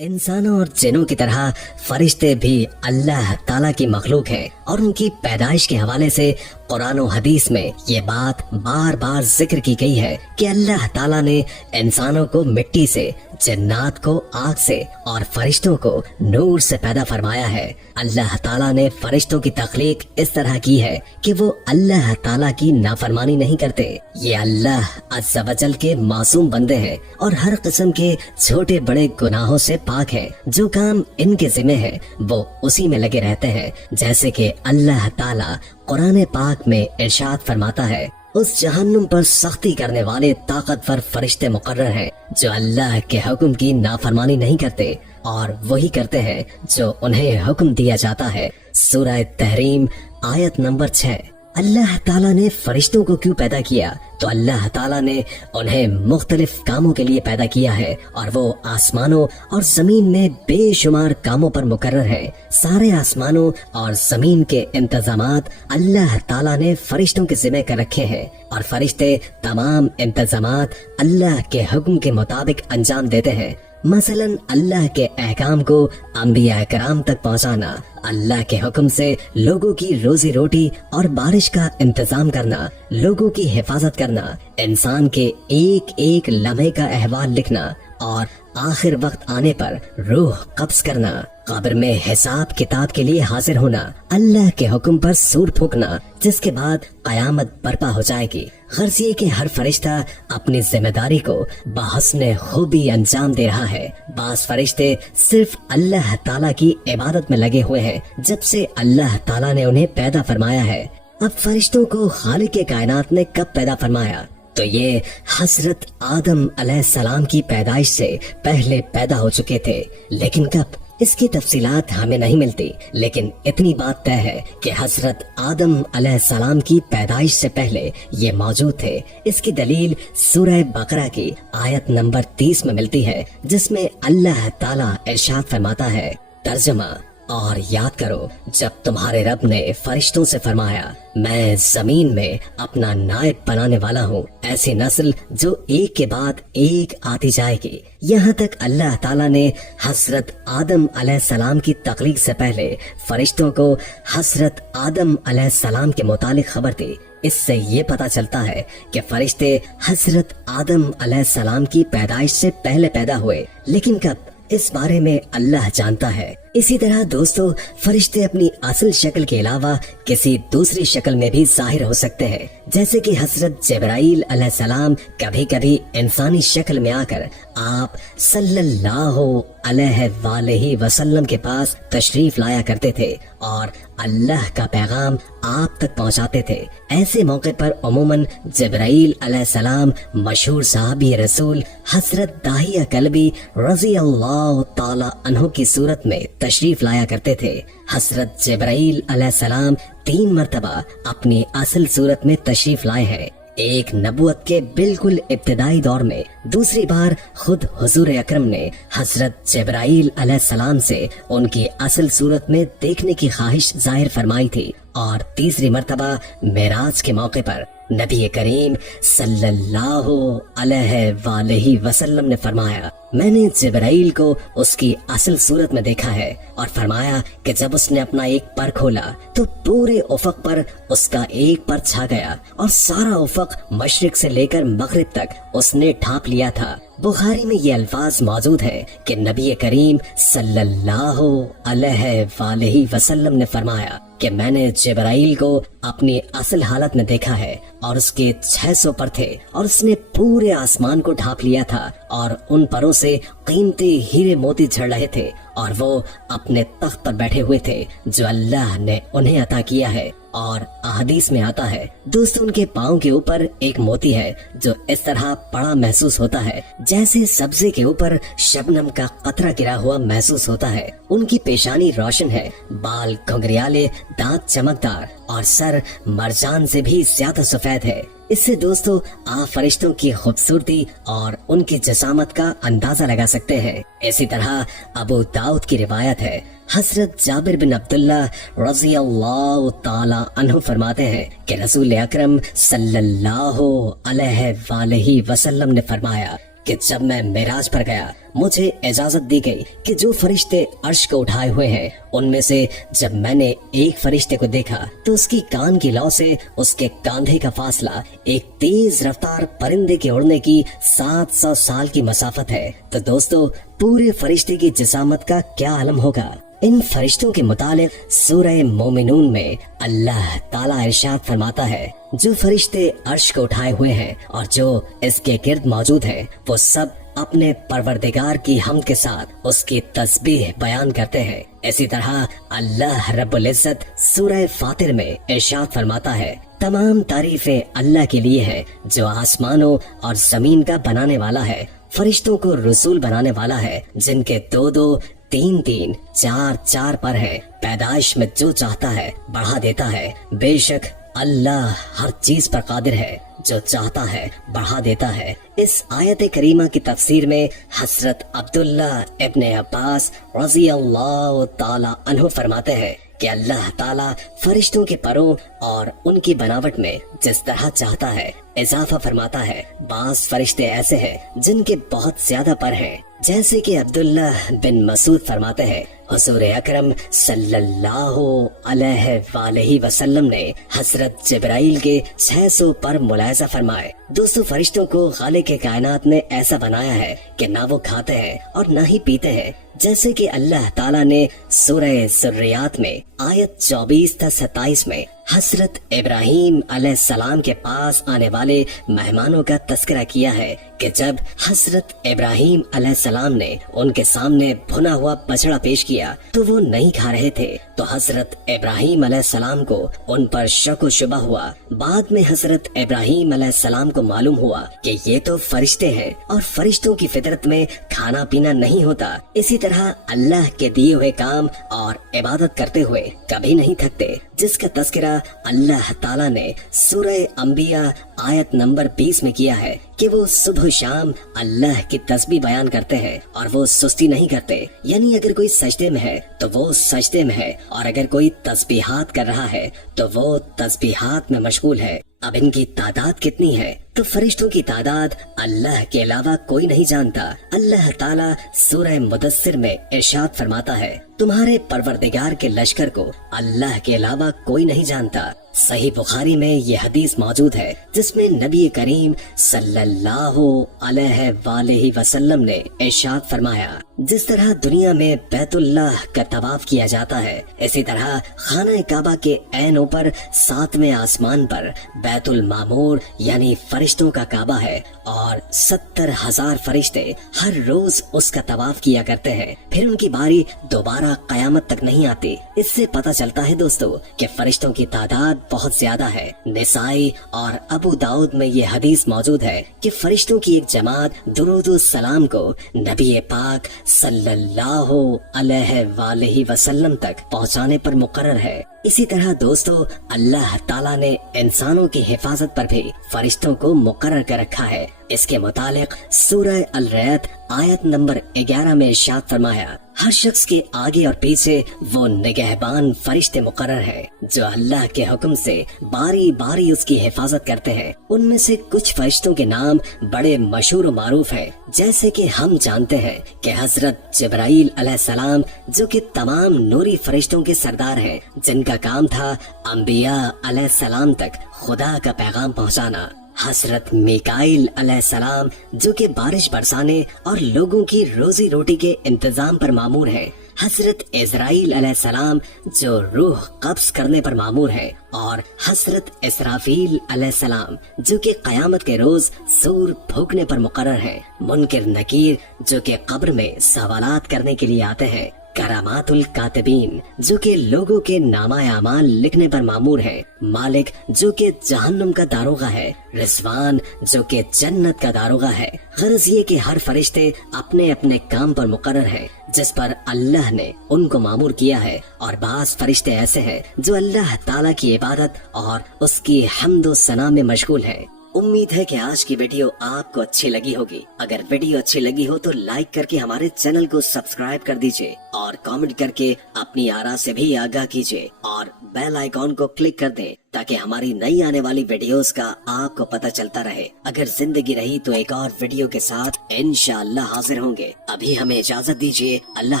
इंसानों और जिनों की तरह फरिश्ते भी अल्लाह ताला की मखलूक हैं और उनकी पैदाइश के हवाले से कुरान और हदीस में ये बात बार बार जिक्र की गई है कि अल्लाह ताला ने इंसानों को मिट्टी से, जन्नात को आग से और फरिश्तों को नूर से पैदा फरमाया है। अल्लाह ताला ने फरिश्तों की तख्लीक इस तरह की है कि वो अल्लाह ताला की नाफरमानी नहीं करते। ये अल्लाह अज़्ज़ा वजल के मासूम बंदे हैं और हर किस्म के छोटे बड़े गुनाहों से पाक है। जो काम इनके जिम्मे है वो उसी में लगे रहते हैं। जैसे कि अल्लाह ताला कुरान पाक में इरशाद फरमाता है, उस जहन्नुम पर सख्ती करने वाले ताकतवर फरिश्ते मुकर्रर हैं जो अल्लाह के हुक्म की नाफरमानी नहीं करते और वही करते हैं जो उन्हें हुक्म दिया जाता है। सूरह तहरीम आयत नंबर 6। अल्लाह ताला ने फरिश्तों को क्यों पैदा किया? तो अल्लाह ताला ने उन्हें मुख्तलिफ कामों के लिए पैदा किया है और वो आसमानों और जमीन में बेशुमार कामों पर मुकर्रर है। सारे आसमानों और जमीन के इंतजामात अल्लाह ताला ने फरिश्तों के जिम्मे कर रखे हैं और फरिश्ते तमाम इंतजामात अल्लाह के हुक्म के मुताबिक अंजाम देते हैं। मसलन अल्लाह के अहकाम को अंबिया कराम तक पहुंचाना, अल्लाह के हुक्म से लोगों की रोजी रोटी और बारिश का इंतजाम करना, लोगों की हिफाजत करना, इंसान के एक एक लम्हे का अहवाल लिखना और आखिर वक्त आने पर रूह कब्ज करना, कब्र में हिसाब किताब के लिए हाजिर होना, अल्लाह के हुक्म पर सूर फूकना, जिसके बाद कयामत बर्पा हो जाएगी। गर्ज ये कि हर फरिश्ता अपनी जिम्मेदारी को बहस्ने खूबी अंजाम दे रहा है। बास फरिश्ते सिर्फ अल्लाह ताला की इबादत में लगे हुए हैं जब से अल्लाह ताला ने उन्हें पैदा फरमाया है। अब फरिश्तों को खालिक के कायनात ने कब पैदा फरमाया? तो ये हजरत आदम अलैहिस्सलाम की पैदाइश से पहले पैदा हो चुके थे। लेकिन कब, इसकी तफसीलात हमें नहीं मिलती, लेकिन इतनी बात तय है कि हजरत आदम अलैहिस्सलाम की पैदाइश से पहले ये मौजूद थे। इसकी दलील सूरह बकरा की आयत नंबर 30 में मिलती है, जिसमें अल्लाह ताला इरशाद फरमाता है, तर्जमा, और याद करो जब तुम्हारे रब ने फरिश्तों से फरमाया, मैं जमीन में अपना नायब बनाने वाला हूँ, ऐसी नस्ल जो एक के बाद एक आती जाएगी। यहाँ तक अल्लाह ताला ने हजरत आदम अलैहिस्सलाम की तख्लीक से पहले फरिश्तों को हजरत आदम अलैहिस्सलाम के मुतालिक खबर दी। इससे ये पता चलता है कि फरिश्ते हजरत आदम अलैहिस्सलाम की पैदाइश से पहले पैदा हुए। लेकिन कब, इस बारे में अल्लाह जानता है। इसी तरह दोस्तों, फरिश्ते अपनी असल शक्ल के अलावा किसी दूसरी शक्ल में भी जाहिर हो सकते हैं। जैसे कि हजरत जिब्राईल अलैहिस्सलाम कभी कभी इंसानी शक्ल में आकर आप सल्लल्लाहु अलैहि वसल्लम के पास तशरीफ लाया करते थे और अल्लाह का पैगाम आप तक पहुंचाते थे। ऐसे मौके पर उमूमन जिब्राईल अलैहिस्सलाम मशहूर साहबी रसूल हजरत दाहिया कल्बी रज़ी अल्लाह ताला अन्हु की सूरत में तशरीफ लाया करते थे। हजरत जिब्राईल अलैहिस्सलाम 3 मरतबा अपनी असल सूरत में तशरीफ लाए हैं। एक नबुवत के बिल्कुल इब्तिदाई दौर में, दूसरी बार खुद हुजूर अकरम ने हजरत जिब्राईल अलैहिस्सलाम से उनकी असल सूरत में देखने की ख्वाहिश जाहिर फरमाई थी और तीसरी मर्तबा मेराज के मौके पर नबी करीम सल्लल्लाहु अलैहि वसल्लम ने फरमाया, मैंने जिब्राईल को उसकी असल सूरत में देखा है और फरमाया कि जब उसने अपना एक पर खोला तो पूरे उफक पर उसका एक पर छा गया और सारा उफक मशरिक से लेकर मगरिब तक उसने ढांप लिया था। बुखारी में ये अल्फाज मौजूद है कि नबी करीम सल्लल्लाहु अलैहि वसल्लम ने फरमाया कि मैंने जिब्राईल को अपनी असल हालत में देखा है और उसके 600 पर थे और उसने पूरे आसमान को ढांप लिया था और उन परों से कीमती हीरे मोती झड़ रहे थे और वो अपने तख्त पर बैठे हुए थे जो अल्लाह ने उन्हें अता किया है। और अहदीस में आता है दोस्तों, उनके पाँव के ऊपर एक मोती है जो इस तरह पड़ा महसूस होता है जैसे सब्जे के ऊपर शबनम का कतरा गिरा हुआ महसूस होता है। उनकी पेशानी रोशन है, बाल घुंघरियाले, दांत चमकदार और सर मरजान से भी ज्यादा सफेद है। इससे दोस्तों आप फरिश्तों की खूबसूरती और उनकी जसामत का अंदाजा लगा सकते हैं। इसी तरह अबू दाऊद की रिवायत है, हजरत जाबिर बिन अब्दुल्ला रज़ी अल्लाह ताला अन्हु फरमाते हैं कि रसूल अकरम सल्लल्लाहु अलैहि वसल्लम ने फरमाया कि जब मैं मेराज पर गया मुझे इजाजत दी गई कि जो फरिश्ते अर्श को उठाए हुए हैं उनमें से जब मैंने एक फरिश्ते को देखा तो उसकी कान की लौ से उसके कंधे का फासला एक तेज रफ्तार परिंदे के उड़ने की 700 साल की मसाफत है। तो दोस्तों पूरे फरिश्ते की जिसामत का क्या आलम होगा। इन फरिश्तों के मुतालिक सूरह मोमिनून में अल्लाह ताला इरशाद फरमाता है, जो फरिश्ते अर्श को उठाए हुए हैं और जो इसके गिर्द मौजूद हैं वो सब अपने परवरदिगार की हम्द के साथ उसकी तस्बीह बयान करते हैं। इसी तरह अल्लाह रब्बुल इज्जत सूरह फातिर में इरशाद फरमाता है, तमाम तारीफें अल्लाह के लिए है जो आसमानों और जमीन का बनाने वाला है, फरिश्तों को रसूल बनाने वाला है, जिनके 2-2 3-3 4-4 पर है, पैदाइश में जो चाहता है बढ़ा देता है। बेशक अल्लाह हर चीज पर कादिर है, जो चाहता है बढ़ा देता है। इस आयत करीमा की तफसीर में हजरत अब्दुल्ला इब्ने अब्बास रज़ी अल्लाह ताला अन्हु फरमाते हैं कि अल्लाह ताला फरिश्तों के परों और उनकी बनावट में जिस तरह चाहता है इजाफा फरमाता है। बास फरिश्ते ऐसे हैं जिनके बहुत ज्यादा पर हैं, जैसे कि अब्दुल्ला बिन मसूद फरमाते हैं, हुजूर अकरम सल्लल्लाहु अलैहि वसल्लम ने हजरत जिब्राइल के 600 पर मुलायजा फरमाए। दोस्तों फरिश्तों को खालिक के कायनात ने ऐसा बनाया है कि ना वो खाते हैं और ना ही पीते हैं, जैसे कि अल्लाह ताला ने सूरह ज़ुर्रियात में आयत 24-27 में हजरत इब्राहीम अलैहिस्सलाम के पास आने वाले मेहमानों का तस्करा किया है कि जब हजरत इब्राहीम अलैहिस्सलाम ने उनके सामने भुना हुआ बछड़ा पेश किया तो वो नहीं खा रहे थे, तो हजरत इब्राहीम अलैहिस्सलाम को उन पर शक व शुबा हुआ। बाद में हजरत इब्राहीम अलैहिस्सलाम को मालूम हुआ कि ये तो फरिश्ते हैं और फरिश्तों की फितरत में खाना पीना नहीं होता। इसी तरह अल्लाह के दिए हुए काम और इबादत करते हुए कभी नहीं थकते, जिसका तस्करा अल्लाह ताला ने सूरह अंबिया आयत नंबर 20 में किया है कि वो सुबह शाम अल्लाह की तस्बीह बयान करते हैं और वो सुस्ती नहीं करते। यानी अगर कोई सजदे में है तो वो सजदे में है और अगर कोई तस्बीहात कर रहा है तो वो तस्बीहात में मशगूल है। अब इनकी तादाद कितनी है? तो फरिश्तों की तादाद अल्लाह के अलावा कोई नहीं जानता। अल्लाह ताला सूरह मुदस्सिर में इरशाद फरमाता है, तुम्हारे परवरदिगार के लश्कर को अल्लाह के अलावा कोई नहीं जानता। सही बुखारी में ये हदीस मौजूद है जिसमें नबी करीम सल्लल्लाहु अलैहि वसल्लम ने इरशाद फरमाया, जिस तरह दुनिया में बैतुल्लाह का तवाफ किया जाता है, इसी तरह खाना काबा के ऐन ऊपर 7वें आसमान पर बैतुल मामूर यानी फरिश्तों का काबा है और 70,000 फरिश्ते हर रोज उसका तवाफ किया करते हैं। फिर उनकी बारी दोबारा कयामत तक नहीं आती। इससे पता चलता है दोस्तों कि फरिश्तों की तादाद बहुत ज्यादा है। निसाई और अबू दाऊद में ये हदीस मौजूद है कि फरिश्तों की एक जमात दुरूद सलाम को नबी पाक सल्लल्लाहु अलैहि वसल्लम तक पहुंचाने पर मुकर्रर है। इसी तरह दोस्तों अल्लाह ताला ने इंसानों की हिफाजत पर भी फरिश्तों को मुकर्रर कर रखा है। इसके मुतालिक सूरह अल रैद आयत नंबर 11 में इरशाद फरमाया, हर शख्स के आगे और पीछे वो निगहबान फरिश्ते मुकर्रर हैं जो अल्लाह के हुक्म से बारी बारी उसकी हिफाजत करते हैं। उनमें से कुछ फरिश्तों के नाम बड़े मशहूर और मारूफ हैं, जैसे कि हम जानते हैं कि हजरत जिब्राइल अलैहिस्सलाम जो कि तमाम नूरी फरिश्तों के सरदार हैं, जिनका काम था अंबिया अलैहिस्सलाम तक खुदा का पैगाम पहुँचाना। हजरत मिकाइल अलैहिस्सलाम जो कि बारिश बरसाने और लोगों की रोजी रोटी के इंतजाम पर मामूर हैं। हजरत इज़राइल अलैहिस्सलाम जो रूह कब्ज करने पर मामूर है और हजरत इसराफील अलैहिस्सलाम जो कि कयामत के रोज सूर फूकने पर मुकर्रर है। मुनकिर नकीर जो कि कब्र में सवालात करने के लिए आते हैं। करामातुल कातिबीन जो कि लोगों के नामा अमाल लिखने पर मामूर है। मालिक जो कि जहन्नुम का दारोगा है। रिजवान जो कि जन्नत का दारोगा है। गर्ज ये कि हर फरिश्ते अपने अपने काम पर मुकर्रर है जिस पर अल्लाह ने उनको मामूर किया है, और बास फरिश्ते ऐसे हैं जो अल्लाह ताला की इबादत और उसकी हम्दो सना में मशगूल है। उम्मीद है कि आज की वीडियो आपको अच्छी लगी होगी। अगर वीडियो अच्छी लगी हो तो लाइक करके हमारे चैनल को सब्सक्राइब कर दीजिए और कमेंट करके अपनी आरा से भी आगाह कीजिए और बेल आइकॉन को क्लिक कर दें ताकि हमारी नई आने वाली वीडियोस का आपको पता चलता रहे। अगर जिंदगी रही तो एक और वीडियो के साथ इंशाअल्लाह हाजिर होंगे। अभी हमें इजाजत दीजिए। अल्लाह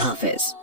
हाफिज।